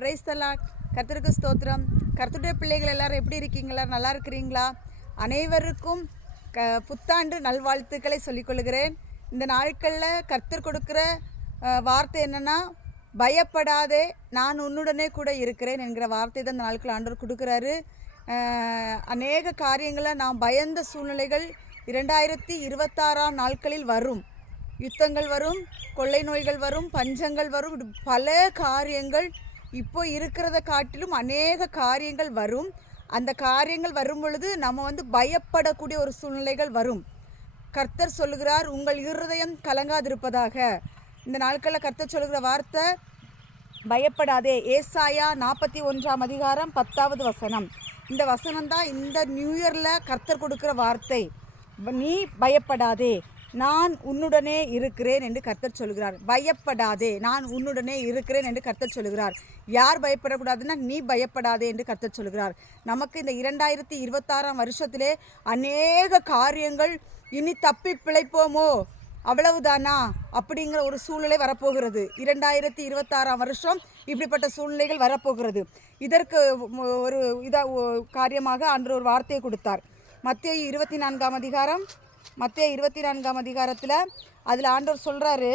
Price தலாக். கர்த்தருக்கு ஸ்தோத்திரம். கர்த்தருடைய பிள்ளைகள் எல்லாரும் எப்படி இருக்கீங்களா? நல்லா இருக்கிறீங்களா? அனைவருக்கும் புத்தாண்டு நல்வாழ்த்துக்களை சொல்லிக்கொள்கிறேன். இந்த நாட்களில் கர்த்தர் கொடுக்குற வார்த்தை என்னென்னா, பயப்படாதே, நான் உன்னுடனே கூட இருக்கிறேன் என்கிற வார்த்தை தான் இந்த நாட்கள் ஆண்டவர் கொடுக்குறாரு. அநேக காரியங்களை நாம் பயந்த சூழ்நிலைகள் 2026 நாட்களில் வரும். யுத்தங்கள் வரும், கொள்ளை நோய்கள் வரும், பஞ்சங்கள் வரும், பல காரியங்கள் இப்போ இருக்கிறத காட்டிலும் அநேக காரியங்கள் வரும். அந்த காரியங்கள் வரும் பொழுது நம்ம பயப்படக்கூடிய ஒரு சூழ்நிலைகள் வரும். கர்த்தர் சொல்லுகிறார், உங்கள் இருதயம் கலங்காதிருப்பதாக. இந்த நாட்களில் கர்த்தர் சொல்லுகிற வார்த்தை, பயப்படாதே. ஏசாயா 41 அதிகாரம் 10வது வசனம். இந்த வசனம் தான் இந்த நியூ இயரில் கர்த்தர் கொடுக்குற வார்த்தை. நீ பயப்படாதே, நான் உன்னுடனே இருக்கிறேன் என்று கர்த்தர் சொல்கிறார். பயப்படாதே, நான் உன்னுடனே இருக்கிறேன் என்று கர்த்தர் சொல்கிறார். யார் பயப்படக்கூடாதுன்னா, நீ பயப்படாதே என்று கர்த்தர் சொல்கிறார். நமக்கு இந்த 2026 வருஷத்திலே அநேக காரியங்கள், இனி தப்பி பிழைப்போமோ அவ்வளவுதானா அப்படிங்கிற ஒரு சூழ்நிலை வரப்போகிறது. 2026 வருஷம் இப்படிப்பட்ட சூழ்நிலைகள் வரப்போகிறது. இதற்கு ஒரு காரியமாக அன்று ஒரு வார்த்தையை கொடுத்தார். மத்தேயு 24 அதிகாரத்தில் அதில் ஆண்டவர் சொல்கிறாரு,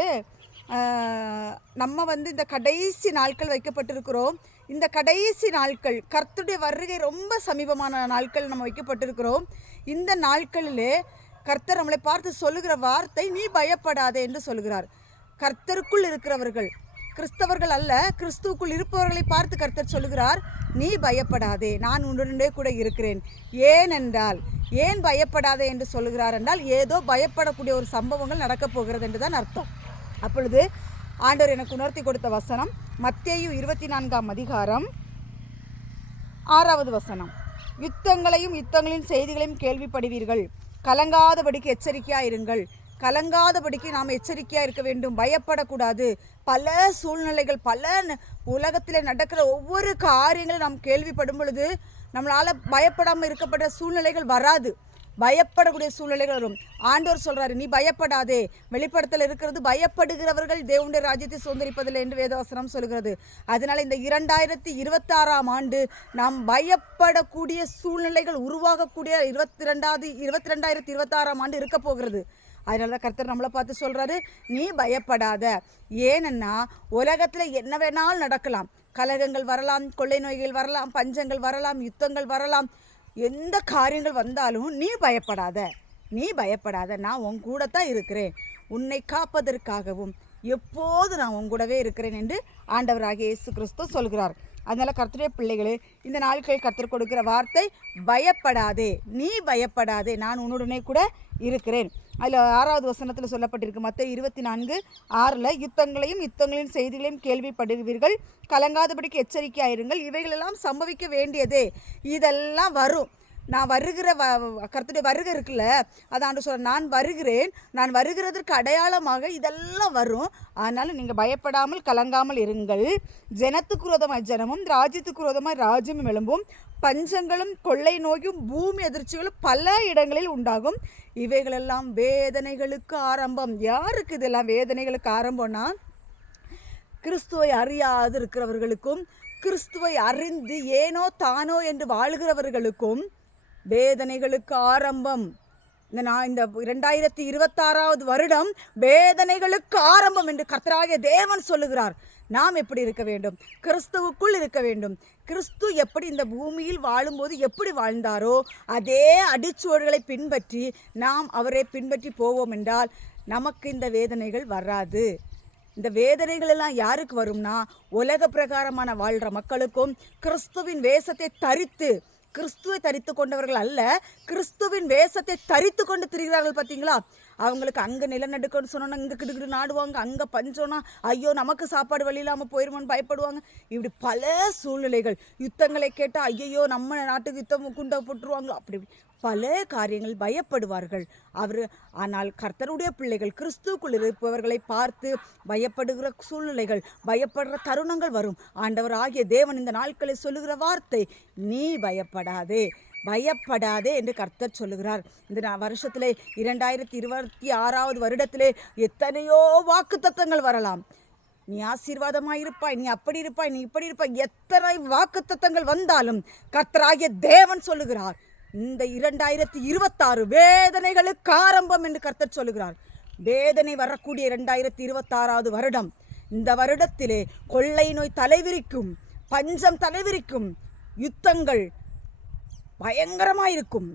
நம்ம இந்த கடைசி நாட்கள் வைக்கப்பட்டிருக்கிறோம். இந்த கடைசி நாட்கள், கர்த்தருடைய வருகை ரொம்ப சமீபமான நாட்கள் நம்ம வைக்கப்பட்டிருக்கிறோம். இந்த நாட்களிலே கர்த்தர் நம்மளை பார்த்து சொல்லுகிற வார்த்தை, நீ பயப்படாதே என்று சொல்கிறார். கர்த்தருக்குள் இருக்கிறவர்கள், கிறிஸ்தவர்கள் அல்ல, கிறிஸ்துவுக்குள் இருப்பவர்களை பார்த்து கர்த்தர் சொல்லுகிறார், நீ பயப்படாதே, நான் உன்னுடனே கூட இருக்கிறேன். ஏனென்றால், ஏன் பயப்படாதே என்று சொல்லுகிறார் என்றால், ஏதோ பயப்படக்கூடிய ஒரு சம்பவங்கள் நடக்கப் போகிறது என்று தான் அர்த்தம். அப்பொழுது ஆண்டவர் எனக்கு உணர்த்தி கொடுத்த வசனம் மத்தேயு 24 அதிகாரம் 6வது வசனம். யுத்தங்களையும் யுத்தங்களின் செய்திகளையும் கேள்விப்படுவீர்கள், கலங்காதபடிக்கு எச்சரிக்கையாயிருங்கள். கலங்காதபடிக்கு நாம் எச்சரிக்கையாக இருக்க வேண்டும், பயப்படக்கூடாது. பல சூழ்நிலைகள், பல உலகத்தில் நடக்கிற ஒவ்வொரு காரியங்களும் நாம் கேள்விப்படும் பொழுது நம்மளால் பயப்படாமல் இருக்கப்பட்ட சூழ்நிலைகள் வராது, பயப்படக்கூடிய சூழ்நிலைகள் வரும். ஆண்டவர் சொல்கிறாரு, நீ பயப்படாதே. வெளிப்படுத்தல் இருக்கிறது, பயப்படுகிறவர்கள் தேவனுடைய ராஜ்யத்தை சுதந்திரிப்பதில்லை என்று வேதவசனம் சொல்கிறது. அதனால் இந்த 2026 ஆண்டு நாம் பயப்படக்கூடிய சூழ்நிலைகள் உருவாகக்கூடிய 2026 ஆண்டு இருக்க போகிறது. அதனால தான் கர்த்தர் நம்மளை பார்த்து சொல்கிறாரு, நீ பயப்படாத. ஏனென்னா உலகத்தில் என்ன வேணாலும் நடக்கலாம். கலகங்கள் வரலாம், கொள்ளை நோய்கள் வரலாம், பஞ்சங்கள் வரலாம், யுத்தங்கள் வரலாம். எந்த காரியங்கள் வந்தாலும் நீ பயப்படாத, நீ பயப்படாத. நான் உன் கூட தான் இருக்கிறேன், உன்னை காப்பதற்காகவும் எப்போது நான் உன் கூடவே இருக்கிறேன் என்று ஆண்டவராகிய இயேசு கிறிஸ்து சொல்கிறார். அதனால் கர்த்தருடைய பிள்ளைகளே, இந்த நாட்களில் கர்த்தர் கொடுக்கிற வார்த்தை, பயப்படாதே, நீ பயப்படாதே, நான் உன்னுடனே கூட இருக்கிறேன். அதில் 6வது வசனத்தில் சொல்லப்பட்டிருக்கு, மத்தேயு 24:6, யுத்தங்களையும் யுத்தங்களின் செய்திகளையும் கேள்விப்படுவீர்கள், கலங்காதபடிக்கு எச்சரிக்கையாயிருங்கள். இவைகளெல்லாம் சம்பவிக்க வேண்டியதே. இதெல்லாம் வரும். நான் வருகிற கர்த்தருடைய வருகை இருக்குல்ல, அதாண்டு சொல்ல, நான் வருகிறேன், நான் வருகிறதற்கு அடையாளமாக இதெல்லாம் வரும். அதனால் நீங்கள் பயப்படாமல் கலங்காமல் இருங்கள். ஜனத்துக்கு விரோதமாய் ஜனமும், ராஜ்யத்துக்கு விரோதமாய் ராஜ்யமும் எழும்பும். பஞ்சங்களும் கொள்ளை நோயும் பூமி அதிர்ச்சிகளும் பல இடங்களில் உண்டாகும். இவைகளெல்லாம் வேதனைகளுக்கு ஆரம்பம். யாருக்கு இதெல்லாம் வேதனைகளுக்கு ஆரம்பம்னா, கிறிஸ்துவை அறியாது இருக்கிறவர்களுக்கும், கிறிஸ்துவை அறிந்து ஏனோ தானோ என்று வாழ்கிறவர்களுக்கும் வேதனைகளுக்கு ஆரம்பம். இந்த 2026 வருடம் வேதனைகளுக்கு ஆரம்பம் என்று கர்த்தராகிய தேவன் சொல்லுகிறார். நாம் எப்படி இருக்க வேண்டும்? கிறிஸ்துவுக்குள் இருக்க வேண்டும். கிறிஸ்து எப்படி இந்த பூமியில் வாழும்போது எப்படி வாழ்ந்தாரோ அதே அடிச்சுவடுகளை பின்பற்றி நாம் அவரை பின்பற்றி போவோம் என்றால் நமக்கு இந்த வேதனைகள் வராது. இந்த வேதனைகள் எல்லாம் யாருக்கு வரும்னா, உலக பிரகாரமான வாழ்கிற மக்களுக்கும், கிறிஸ்துவின் வேஷத்தை தரித்து, கிறிஸ்துவை தரித்து கொண்டவர்கள் அல்ல, கிறிஸ்துவின் வேஷத்தை தரித்து கொண்டு திரிகிறார்கள் பார்த்தீங்களா, அவங்களுக்கு அங்கே நிலநடுக்கன்னு சொன்னோன்னா இங்கே கிடுக்கிட்டு நாடுவாங்க, அங்கே பஞ்சோன்னா ஐயோ நமக்கு சாப்பாடு வழி இல்லாமல் போயிடுமோன்னு பயப்படுவாங்க. இப்படி பல சூழ்நிலைகள், யுத்தங்களை கேட்டால் ஐயோ நம்ம நாட்டுக்கு யுத்தம் குண்டை போட்டுருவாங்களோ, அப்படி பல காரியங்கள் பயப்படுவார்கள் ஆனால் கர்த்தருடைய பிள்ளைகள், கிறிஸ்துவுக்குள் இருப்பவர்களை பார்த்து பயப்படுகிற சூழ்நிலைகள், பயப்படுற தருணங்கள் வரும். ஆண்டவர் ஆகிய தேவன் இந்த நாட்களை சொல்லுகிற வார்த்தை, நீ பயப்படாதே, பயப்படாதே என்று கர்த்தர் சொல்லுகிறார். இந்த வருஷத்திலே 2026 வருடத்திலே எத்தனையோ வாக்குத்தத்தங்கள் வரலாம். நீ ஆசீர்வாதமாய் இருப்பாய், நீ அப்படி இருப்பாய், நீ இப்படி இருப்பாய், எத்தனை வாக்குத்தத்தங்கள் வந்தாலும் கர்த்தராகிய தேவன் சொல்லுகிறார், இந்த 2026 வேதனைகளுக்கு ஆரம்பம் என்று கர்த்தர் சொல்லுகிறார். வேதனை வரக்கூடிய 2026வது வருடம். இந்த வருடத்திலே கொள்ளை நோய் தலைவிரிக்கும், பஞ்சம் தலைவிரிக்கும், யுத்தங்கள் பயங்கரமாயிருக்கும்,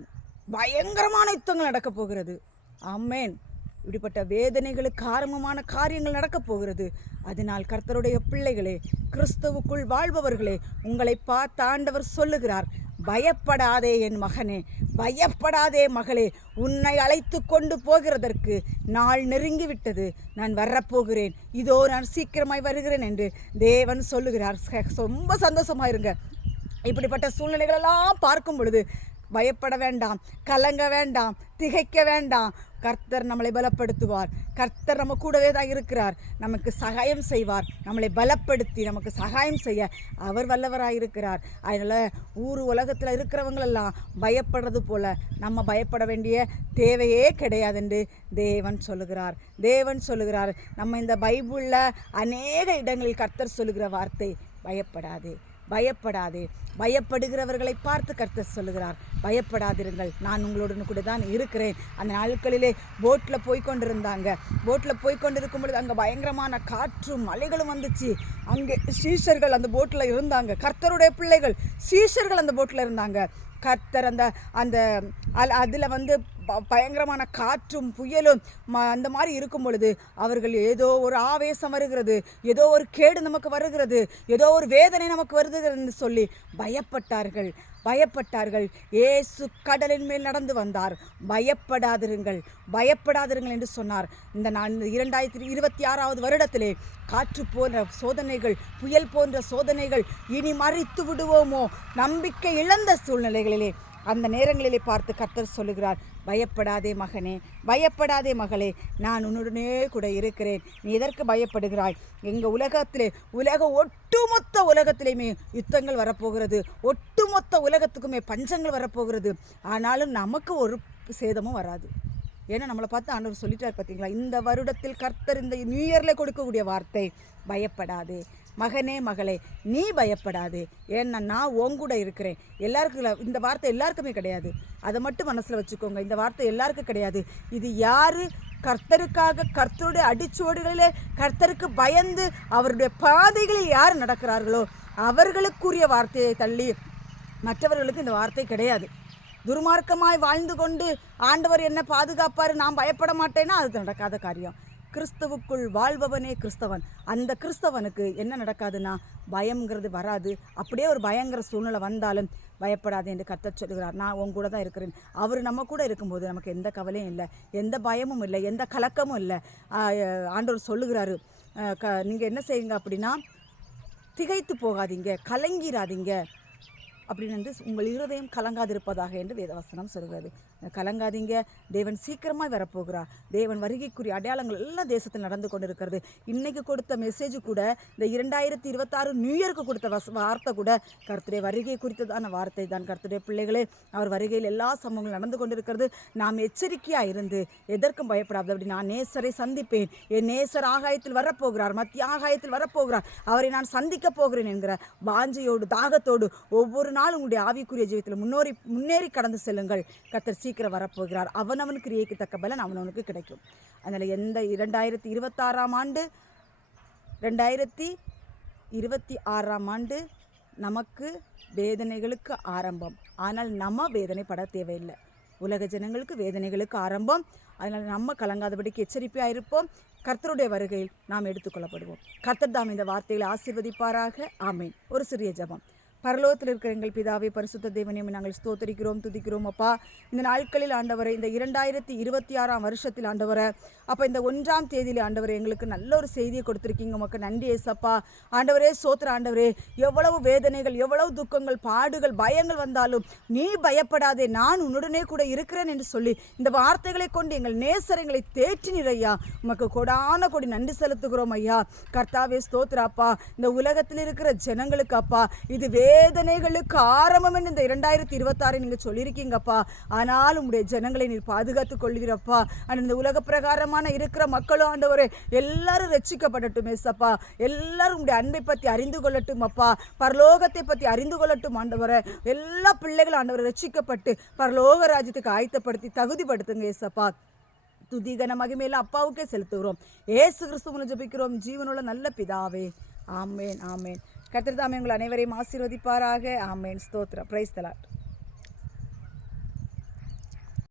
பயங்கரமான யுத்தங்கள் நடக்கப் போகிறது. ஆமென். இப்படிப்பட்ட வேதனைகளுக்கு ஆரம்பமான காரியங்கள் நடக்கப் போகிறது. அதனால் கர்த்தருடைய பிள்ளைகளே, கிறிஸ்துவுக்குள் வாழ்பவர்களே, உங்களை பார்த்து ஆண்டவர் சொல்லுகிறார், பயப்படாதே என் மகனே, பயப்படாதே மகளே, உன்னை அழைத்து கொண்டு போகிறதற்கு நாள் நெருங்கிவிட்டது, நான் வரப்போகிறேன், இதோ நான் சீக்கிரமாய் வருகிறேன் என்று தேவன் சொல்லுகிறார். ரொம்ப சந்தோஷமாயிருங்க. இப்படிப்பட்ட சூழ்நிலைகளெல்லாம் பார்க்கும் பொழுது பயப்பட வேண்டாம், கலங்க வேண்டாம், திகைக்க வேண்டாம். கர்த்தர் நம்மளை பலப்படுத்துவார். கர்த்தர் நம்ம கூடவே தான் இருக்கிறார். நமக்கு சகாயம் செய்வார். நம்மளை பலப்படுத்தி நமக்கு சகாயம் செய்ய அவர் வல்லவராயிருக்கிறார். அதனால் உலகத்தில் இருக்கிறவங்களெல்லாம் பயப்படுறது போல நம்ம பயப்பட வேண்டிய தேவையே கிடையாது என்று தேவன் சொல்லுகிறார். தேவன் சொல்லுகிறார். நம்ம இந்த பைபிளில் அநேக இடங்களில் கர்த்தர் சொல்லுகிற வார்த்தை, பயப்படாதே, பயப்படாதே. பயப்படுகிறவர்களை பார்த்து கர்த்தர் சொல்லுகிறார், பயப்படாதிருங்கள், நான் உங்களுடன் கூட தான் இருக்கிறேன். அந்த நாட்களிலே போட்டில் போய்கொண்டிருந்தாங்க. போட்டில் போய்கொண்டிருக்கும் பொழுது அங்கே பயங்கரமான காற்றும் மலைகளும் வந்துச்சு. அங்கே சீஷர்கள் அந்த போட்டில் இருந்தாங்க. கர்த்தருடைய பிள்ளைகள் சீஷர்கள் அந்த போட்டில் இருந்தாங்க. கர்த்தர் அந்த அதில் பயங்கரமான காற்றும் புயலும் அந்த மாதிரி இருக்கும் பொழுது அவர்கள் ஏதோ ஒரு ஆவேசம் வருகிறது, ஏதோ ஒரு கேடு நமக்கு வருகிறது, ஏதோ ஒரு வேதனை நமக்கு வருகிறது என்று சொல்லி பயப்பட்டார்கள். இயேசு கடலின் மேல் நடந்து வந்தார். பயப்படாதிருங்கள், பயப்படாதிருங்கள் என்று சொன்னார். இந்த 2026வது வருடத்திலே காற்று போன்ற சோதனைகள், புயல் போன்ற சோதனைகள், இனி மறித்து விடுவோமோ நம்பிக்கை இழந்த சூழ்நிலைகளிலே அந்த நேரங்களிலே பார்த்து கர்த்தர் சொல்லுகிறார், பயப்படாதே மகனே, பயப்படாதே மகளே, நான் உன்னுடனே கூட இருக்கிறேன். நீ எதற்கு பயப்படுகிறாய்? எங்கள் உலகத்திலே ஒட்டுமொத்த உலகத்திலேயுமே யுத்தங்கள் வரப்போகிறது. ஒட்டுமொத்த உலகத்துக்குமே பஞ்சங்கள் வரப்போகிறது. ஆனாலும் நமக்கு ஒரு சேதமும் வராது. ஏன்னா நம்மளை பார்த்து ஆண்டவர் சொல்லிட்டார் பார்த்தீங்களா? இந்த வருடத்தில் கர்த்தர் இந்த நியூ இயரில் கொடுக்கக்கூடிய வார்த்தை, பயப்படாதே மகனே, மகளே, நீ பயப்படாதே, ஏன்னா நான் உங்கூட இருக்கிறேன். எல்லாருக்கும் இந்த வார்த்தை எல்லாருக்குமே கிடையாது. அதை மட்டும் மனசில் வச்சுக்கோங்க. இந்த வார்த்தை எல்லாருக்கும் கிடையாது. இது யார் கர்த்தருக்காக, கர்த்தருடைய அடிச்சுவடுகளிலே கர்த்தருக்கு பயந்து அவருடைய பாதைகளில் யார் நடக்கிறார்களோ அவர்களுக்குரிய வார்த்தையை தள்ளி மற்றவர்களுக்கு இந்த வார்த்தை கிடையாது. துர்மார்க்கமாய் வாழ்ந்து கொண்டு ஆண்டவர் என்ன பாதுகாப்பார், நான் பயப்பட மாட்டேன்னா அது நடக்காத காரியம். கிறிஸ்துவுக்குள் வாழ்பவனே கிறிஸ்தவன். அந்த கிறிஸ்தவனுக்கு என்ன நடக்காதுன்னா பயம்ங்கிறது வராது. அப்படியே ஒரு பயங்கர சூழ்நிலை வந்தாலும் பயப்படாது என்று கர்த்தர் சொல்லுகிறார். நான் உங்க கூட தான் இருக்கிறேன். அவர் நம்ம கூட இருக்கும்போது நமக்கு எந்த கவலையும் இல்லை, எந்த பயமும் இல்லை, எந்த கலக்கமும் இல்லை. ஆண்டவர் சொல்லுகிறாரு, நீங்கள் என்ன செய்யுங்க அப்படின்னா, திகைத்து போகாதீங்க, கலங்கிறாதீங்க அப்படின்னு உங்கள் இருதயம் கலங்காதிருப்பதாக என்று வேதவசனம் சொல்கிறது. கலங்காதீங்க, தேவன் சீக்கிரமாக வரப்போகிறார். தேவன் வருகைக்குரிய அடையாளங்கள் எல்லாம் தேசத்தில் நடந்து கொண்டு இருக்கிறது. இன்றைக்கு கொடுத்த மெசேஜ் கூட, இந்த 2026 நியூ இயருக்கு கொடுத்த வார்த்தை கூட கர்த்தருடைய வருகை குறித்ததான வார்த்தை தான். கர்த்தருடைய பிள்ளைகளே, அவர் வருகையில் எல்லா சம்பவங்களும் நடந்து கொண்டு இருக்கிறது. நாம் எச்சரிக்கையாக இருந்து எதற்கும் பயப்படாது. அப்படி நான் நேசரை சந்திப்பேன், என் நேசர் ஆகாயத்தில் வரப்போகிறார், மத்திய ஆகாயத்தில் வரப்போகிறார், அவரை நான் சந்திக்க போகிறேன் என்கிற வாஞ்சையோடு தாகத்தோடு ஒவ்வொரு நாள் உங்களுடைய ஆவிக்குரிய ஜீவியத்தில் முன்னேறி கடந்து செல்லுங்கள். கர்த்தர் சீக்கிரம் வரப்போகிறார். அவனவன் கிரியைக்கு தக்க பலன் அவனவனுக்கு கிடைக்கும். அதனால் எந்த 2026ஆம் ஆண்டு 2026ஆம் ஆண்டு நமக்கு வேதனைகளுக்கு ஆரம்பம். ஆனால் நம்ம வேதனைப்பட தேவையில்லை. உலக ஜனங்களுக்கு வேதனைகளுக்கு ஆரம்பம். அதனால் நம்ம கலங்காதபடிக்கு எச்சரிக்கையாக இருப்போம். கர்த்தருடைய வருகையில் நாம் எடுத்துக்கொள்ளப்படுவோம். கர்த்தர் தாம் இந்த வார்த்தைகளை ஆசீர்வதிப்பாராக. ஆமேன். ஒரு சிறிய ஜெபம். பரலோகத்தில் இருக்கிற எங்கள் பிதாவே, பரிசுத்த தேவனே, நாங்கள் ஸ்தோத்திரிக்கிறோம், துதிக்கிறோம். அப்பா, இந்த நாட்களில் ஆண்டவரை, இந்த 2026ஆம் வருஷத்தில் ஆண்டவரை, அப்போ இந்த 1ஆம் தேதியில் ஆண்டவரை எங்களுக்கு நல்ல ஒரு செய்தியை கொடுத்துருக்கீங்க. உமக்கு நன்றி ஏசப்பா. ஆண்டவரே சோத்திர ஆண்டவரே, எவ்வளவு வேதனைகள், எவ்வளவு துக்கங்கள், பாடுகள், பயங்கள் வந்தாலும் நீ பயப்படாதே, நான் உன்னுடனே கூட இருக்கிறேன் என்று சொல்லி இந்த வார்த்தைகளை கொண்டு எங்கள் நேசரங்களை தேற்றினீர் ஐயா. உமக்கு கொடான கொடி நன்றி செலுத்துகிறோம் ஐயா. கர்த்தாவே ஸ்தோத்திராப்பா. இந்த உலகத்தில் இருக்கிற ஜனங்களுக்கு அப்பா, இது வேதனைகளுக்கு ஆரம்பம் என்று இந்த 2026 நீங்கள் சொல்லியிருக்கீங்கப்பா. ஆனால் உங்களுடைய ஜனங்களை நீர் பாதுகாத்து கொள்வீரப்பா. இந்த உலக பிரகாரமான இருக்கிற மக்களும் ஆண்டவரே எல்லாரும் ரட்சிக்கப்படட்டும் ஏசப்பா. எல்லாரும் உங்களுடைய அன்பை பற்றி அறிந்து கொள்ளட்டும் அப்பா. பரலோகத்தை பற்றி அறிந்து கொள்ளட்டும் ஆண்டவரே. எல்லா பிள்ளைகளும் ஆண்டவரை ரட்சிக்கப்பட்டு பரலோக ராஜ்யத்துக்கு ஆயத்தப்படுத்தி தகுதிப்படுத்துங்க ஏசப்பா. துதிகன மகிமையில அப்பாவுக்கே செலுத்துகிறோம். ஏசு கிறிஸ்து மூலம் ஜெபிக்கிறோம் ஜீவனுள்ள நல்ல பிதாவே. ஆமேன் ஆமேன். கர்த்தர் தாமே உங்கள் அனைவரையும் ஆசீர்வதிப்பாராக. ஆமேன். ஸ்தோத்திரம். Praise the Lord.